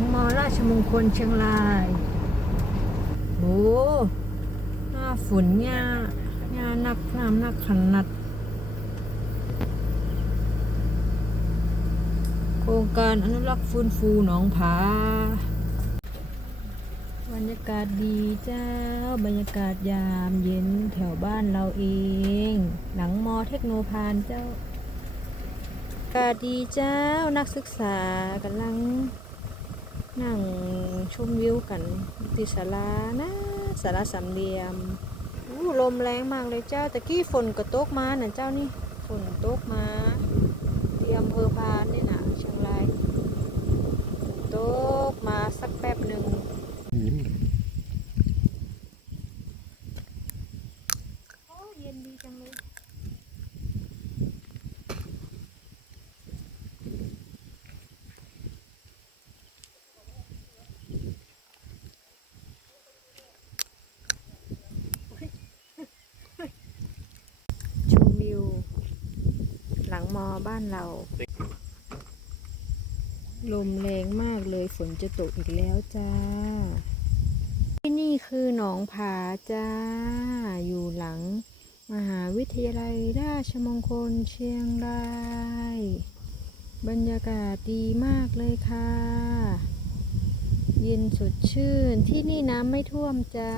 งมอราชมงคลเชียงรายโอ้หน้าฝนเนี่ยเนี่ยนักน้ำนักขันนัด โครงการอนุรักษ์ฟื้นฟูหนองผาบรรยากาศดีเจ้า บรรยากาศยามเย็นแถวบ้านเราเอง หลังมอเทคโนพานเจ้า อากาศดีเจ้านักศึกษากำลัง มวิวกันที่ศาลานะศาลาสามเหลี่ยมอู้ลมแรงมากเลยเจ้าตะกี้ฝนก็ตกมาน่ะเจ้านี่ฝนตกมาที่อำเภอพานนี่นะเชียงรายตกมาสักแป๊บหนึ่ง ยิ้ม โอ้เย็นดีจังเลยชมวิว หลัง มอบ้านเรา ลมแรงมากเลยฝนจะตกอีกแล้วจ้า ที่นี่คือหนองผาจ้า อยู่หลัง มหาวิทยาลัยราชมงคลเชียงราย บรรยากาศดีมากเลยค่ะ เย็นสดชื่นที่นี่น้ำไม่ท่วมจ้า